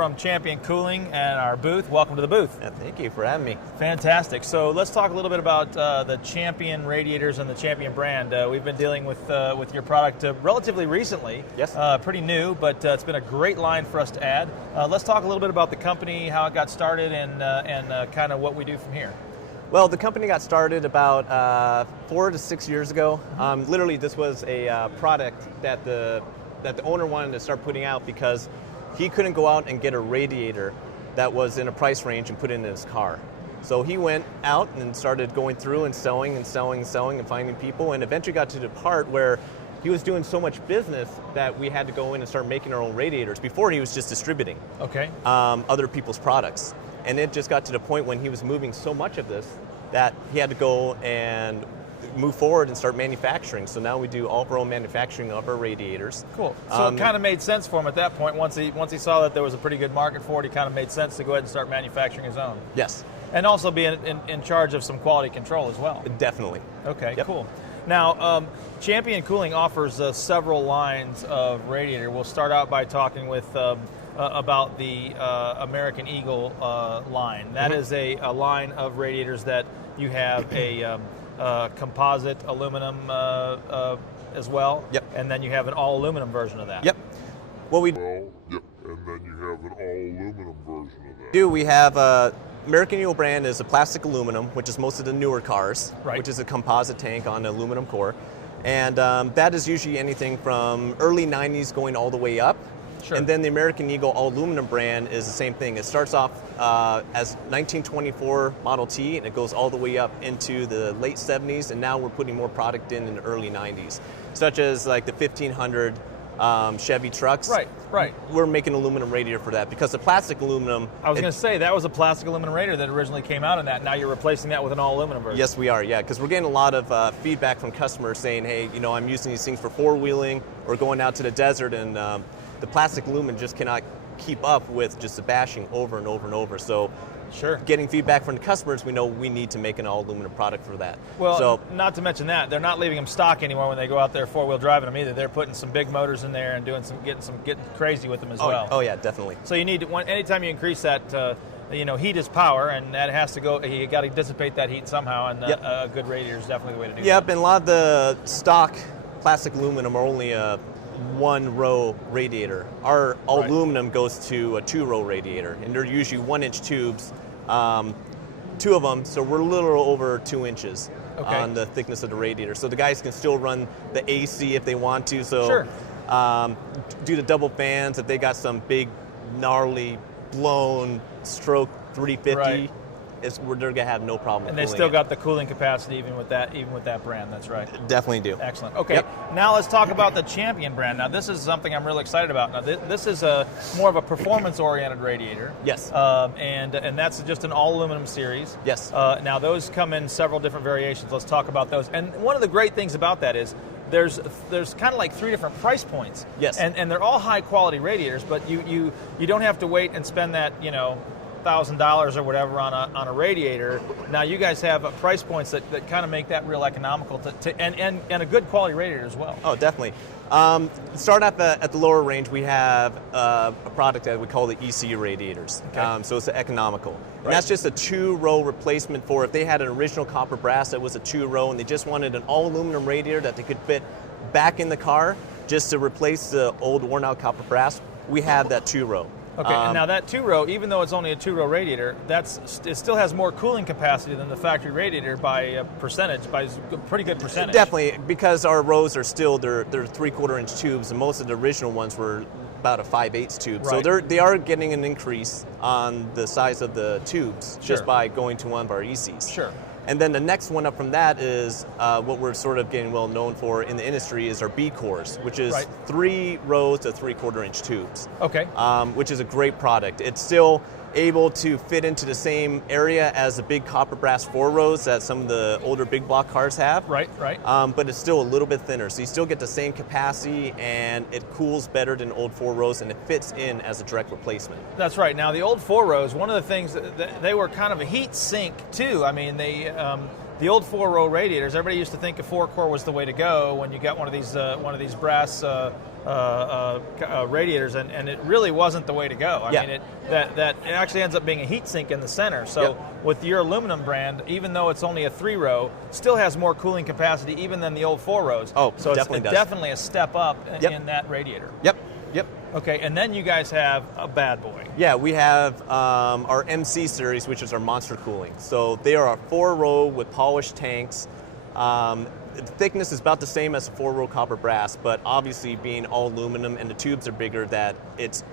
from Champion Cooling and our booth. Welcome to the booth. Yeah, thank you for having me. Fantastic. So let's talk a little bit about the Champion radiators and the Champion brand. We've been dealing with your product relatively recently. Yes. Pretty new, but it's been a great line for us to add. Let's talk a little bit about the company, how it got started, and kind of what we do from here. Well, the company got started about 4 to 6 years ago. Literally, this was a product that the owner wanted to start putting out because he couldn't go out and get a radiator that was in a price range and put it in his car. So he went out and started going through and selling and finding people, and eventually got to the part where he was doing so much business that we had to go in and start making our own radiators. Before, he was just distributing other people's products. And it just got to the point when he was moving so much of this that he had to go and move forward and start manufacturing. So now we do all of our own manufacturing of our radiators. Cool. So it kind of made sense for him at that point. Once he saw that there was a pretty good market for it, he kind of made sense to go ahead and start manufacturing his own. Yes. And also be in charge of some quality control as well. Definitely. Okay, yep. Cool. Now, Champion Cooling offers several lines of radiator. We'll start out by talking with about the American Eagle line. That is a line of radiators that you have a composite aluminum as well. Yep. And then you have an all aluminum version of that. Yep. Well, and then you have an all aluminum version of that. We have American Eagle brand is a plastic aluminum, which is most of the newer cars, right, which is a composite tank on an aluminum core. And that is usually anything from early 90s going all the way up. Sure. And then the American Eagle all aluminum brand is the same thing. It starts off as 1924 Model T, and it goes all the way up into the late 70s, and now we're putting more product in the early 90s, such as like the 1500 Chevy trucks. Right. We're making aluminum radiator for that because the plastic aluminum... I was going to say, that was a plastic aluminum radiator that originally came out in that. Now you're replacing that with an all aluminum version. Yes, we are, yeah, because we're getting a lot of feedback from customers saying, hey, I'm using these things for four-wheeling or going out to the desert, and the plastic aluminum just cannot keep up with just the bashing over and over and over. So sure, getting feedback from the customers, we know we need to make an all-aluminum product for that. Well, not to mention that, they're not leaving them stock anymore when they go out there four-wheel driving them either. They're putting some big motors in there and getting crazy with them as well. Oh, yeah, definitely. So you need, anytime you increase that, heat is power, and that has to go, you got to dissipate that heat somehow, and a good radiator is definitely the way to do that. Yep, and a lot of the stock plastic aluminum are only one-row radiator. Our all aluminum goes to a two-row radiator, and they're usually 1-inch tubes, two of them, so we're a little over 2 inches on the thickness of the radiator. So the guys can still run the AC if they want to. So sure. Do the double fans if they got some big, gnarly, blown stroke 350. Right. They're gonna have no problem. And they still got the cooling capacity even with that brand. That's right. Definitely do. Excellent. Okay. Now let's talk about the Champion brand. Now this is something I'm really excited about. Now this is more of a performance-oriented radiator. Yes. And that's just an all aluminum series. Yes. Now those come in several different variations. Let's talk about those. And one of the great things about that is there's kind of like 3 different price points. Yes. And they're all high quality radiators, but you don't have to wait and spend that $1,000 or whatever on a radiator. Now you guys have price points that kind of make that real economical and a good quality radiator as well. Oh, definitely. Start at the lower range, we have a product that we call the EC radiators. Okay. So it's economical. And that's just a two-row replacement for if they had an original copper brass that was a two-row and they just wanted an all-aluminum radiator that they could fit back in the car just to replace the old worn-out copper brass. We have that two-row. Okay, and now that two-row, even though it's only a two-row radiator, it still has more cooling capacity than the factory radiator by a pretty good percentage. Definitely, because our rows are still, they're 3/4-inch tubes, and most of the original ones were about a 5/8 tube. Right. So they are getting an increase on the size of the tubes just by going to one of our ECs. Sure. And then the next one up from that is what we're sort of getting well known for in the industry is our B cores, which is 3 rows of 3/4-inch tubes. Okay. Which is a great product. It's still able to fit into the same area as the big copper brass 4 rows that some of the older big block cars have. Right. But it's still a little bit thinner, so you still get the same capacity, and it cools better than old 4 rows, and it fits in as a direct replacement. That's right. Now the old 4 rows, one of the things they were kind of a heat sink too. I mean, the old 4-row radiators, everybody used to think a 4-core was the way to go when you got one of these brass radiators, and it really wasn't the way to go. I mean, it actually ends up being a heat sink in the center. So with your aluminum brand, even though it's only a 3-row, still has more cooling capacity even than the old 4 rows. Oh, so definitely it's definitely a step up in that radiator. Yep. Okay, and then you guys have a bad boy. Yeah, we have our MC series, which is our monster cooling. So they are a 4-row with polished tanks. The thickness is about the same as a 4-row copper brass, but obviously being all aluminum and the tubes are bigger, that it's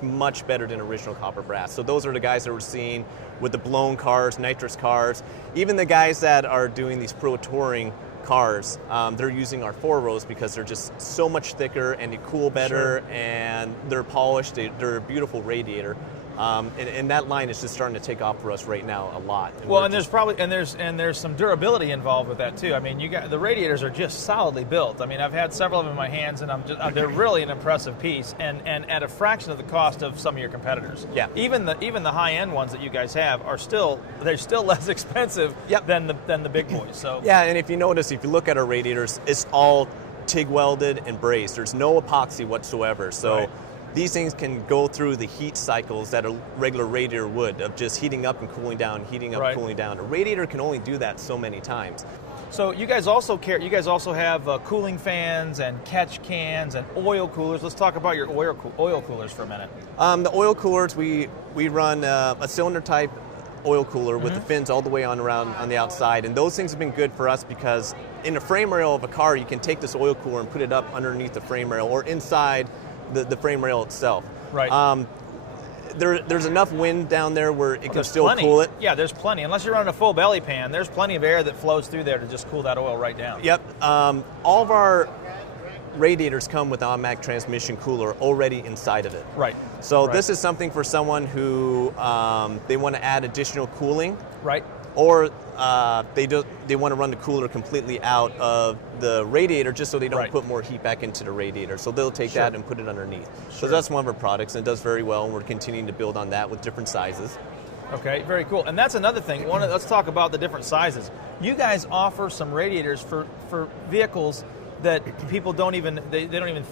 much better than original copper brass. So those are the guys that we're seeing with the blown cars, nitrous cars. Even the guys that are doing these pro touring cars, they're using our 4 rows because they're just so much thicker and they cool better, and they're polished. They're a beautiful radiator. And that line is just starting to take off for us right now a lot. And there's some durability involved with that too. I mean, the radiators are just solidly built. I mean, I've had several of them in my hands, and they're really an impressive piece, and at a fraction of the cost of some of your competitors. Yeah. Even the high end ones that you guys have are still less expensive than the big boys. So yeah, and if you notice, if you look at our radiators, it's all TIG welded and brazed. There's no epoxy whatsoever. So. Right. These things can go through the heat cycles that a regular radiator would, of just heating up and cooling down, heating up, cooling down. A radiator can only do that so many times. So you guys also have cooling fans and catch cans and oil coolers. Let's talk about your oil coolers for a minute. The oil coolers, we run a cylinder type oil cooler with the fins all the way around on the outside, and those things have been good for us because in the frame rail of a car, you can take this oil cooler and put it up underneath the frame rail or inside the frame rail itself. Right. There's enough wind down there where it can still cool it. Yeah, there's plenty. Unless you're running a full belly pan, there's plenty of air that flows through there to just cool that oil right down. Yep. All of our radiators come with an automatic transmission cooler already inside of it. Right. So this is something for someone who they want to add additional cooling. Right. Or they want to run the cooler completely out of the radiator just so they don't put more heat back into the radiator. So they'll take that and put it underneath. So that's one of our products, and it does very well, and we're continuing to build on that with different sizes. Okay, very cool. And that's another thing. Let's talk about the different sizes. You guys offer some radiators for vehicles that people don't even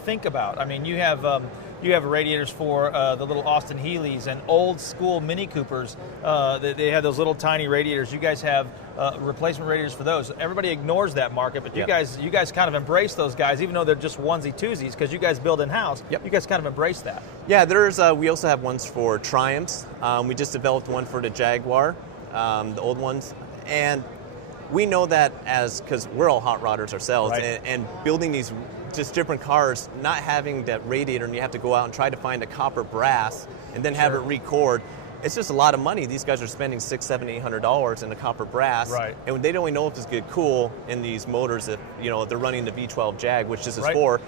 think about. I mean, you have radiators for the little Austin Healey's and old school Mini Coopers. They have those little tiny radiators. You guys have replacement radiators for those. Everybody ignores that market, but you guys kind of embrace those guys, even though they're just onesie twosies, because you guys build in house. Yep. You guys kind of embrace that. Yeah, we also have ones for Triumphs. We just developed one for the Jaguar, the old ones, and we know that because we're all hot rodders ourselves, and building these just different cars, not having that radiator, and you have to go out and try to find a copper brass and then have it record. It's just a lot of money. These guys are spending $600, $700, $800 in a copper brass, and they don't even know if it's going to cool in these motors. If they're running the V12 Jag, which this is for,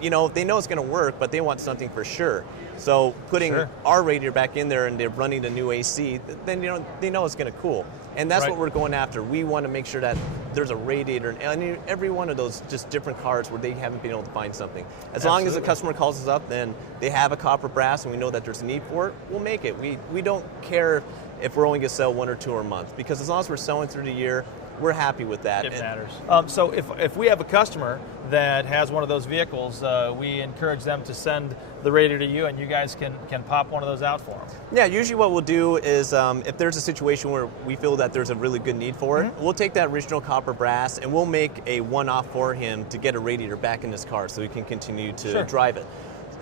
they know it's going to work, but they want something for sure. So putting our radiator back in there and they're running the new AC, then they know it's going to cool. And that's what we're going after. We want to make sure that there's a radiator in every one of those just different cars where they haven't been able to find something. As long as the customer calls us up, then they have a copper brass and we know that there's a need for it, we'll make it. We don't care if we're only going to sell 1 or 2 a month, because as long as we're selling through the year, we're happy with that. It matters. So if we have a customer that has one of those vehicles, we encourage them to send the radiator to you, and you guys can pop one of those out for them. Yeah, usually what we'll do is if there's a situation where we feel that there's a really good need for it, we'll take that original copper brass and we'll make a one-off for him to get a radiator back in his car so he can continue to drive it.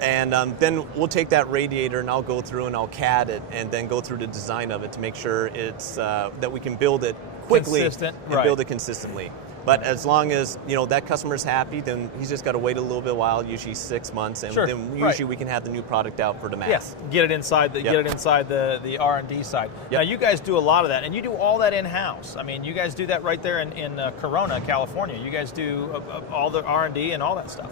And then we'll take that radiator and I'll go through and I'll CAD it and then go through the design of it to make sure it's that we can build it quickly and build it consistently. But as long as that customer's happy, then he's just got to wait a little bit while, usually 6 months, and then usually we can have the new product out for the mass. Yes, get it inside the R&D side. Now you guys do a lot of that, and you do all that in house. I mean, you guys do that right there in Corona, California. You guys do all the R&D and all that stuff.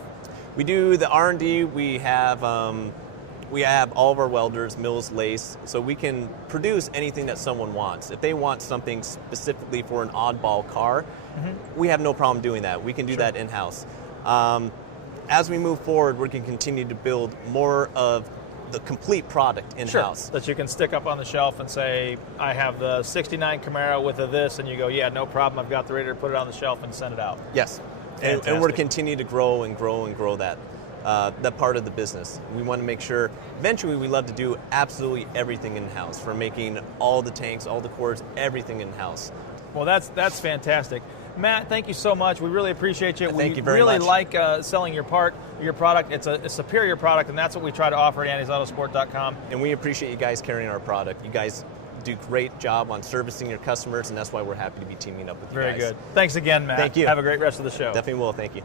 We do the R&D. We have all of our welders, mills, lathe, so we can produce anything that someone wants. If they want something specifically for an oddball car, we have no problem doing that. We can do that in-house. As we move forward, we can continue to build more of the complete product in-house. That you can stick up on the shelf and say, I have the 69 Camaro with this, and you go, yeah, no problem, I've got the radiator, put it on the shelf and send it out. Yes. And we're going to continue to grow and grow and grow that. that part of the business. We want to make sure, eventually we love to do absolutely everything in-house, from making all the tanks, all the cores, everything in-house. Well, that's fantastic. Matt, thank you so much. We really appreciate you. Thank you very much. We really like selling your product. It's a superior product, and that's what we try to offer at AndysAutosport.com. And we appreciate you guys carrying our product. You guys do a great job on servicing your customers, and that's why we're happy to be teaming up with you guys. Very good. Thanks again, Matt. Thank you. Have a great rest of the show. Definitely will. Thank you.